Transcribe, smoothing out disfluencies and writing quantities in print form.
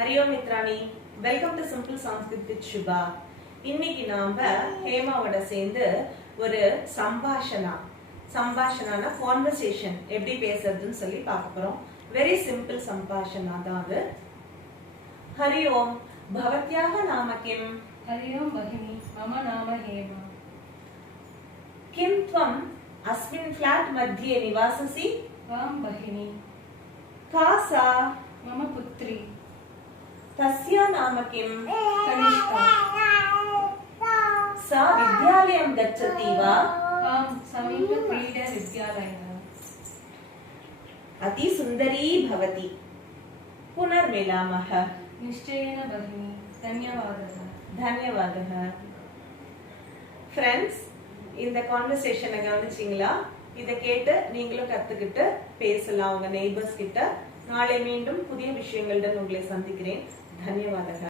ஹரியோ மித்ராணி, welcome to simple Sanskrit with Shubha. இன்னைக்கு நாம ஹேமாவோட சேர்ந்து ஒரு சம்பாஷணான கான்வர்சேஷன் எப்படி பேசுறதுன்னு சொல்லி பார்க்க போறோம். வெரி சிம்பிள் சம்பாஷணா தான் அது. ஹரி ஓம், பவத்யாஹ நாம கிம்? हरि ओम भगिनी, मम नाम हेमा. किं त्वम् अस्मिन् फ्लैट मध्ये निवाससि? आं भगिनी. का सा? मम पुत्री. तस्या नाम किं? कनिष्का. सा विद्यालयं गच्छति वा? आं, समीपे क्रीडा विद्यालयः. अति सुन्दरी भवति. पुनर्मिलामः. निश्चयेन भगिनी. धन्यवादः. धन्यवादः. ஃப்ரெண்ட்ஸ், இந்த கான்வர்சேஷனை கவனிச்சிங்களா? இதை கேட்டு நீங்களும் கத்துக்கிட்டு பேசலாம் உங்க நெய்பர்ஸ் கிட்ட. நாளை மீண்டும் புதிய விஷயங்களுடன் உங்களை சந்திக்கிறேன். தன்யவாதங்கள்.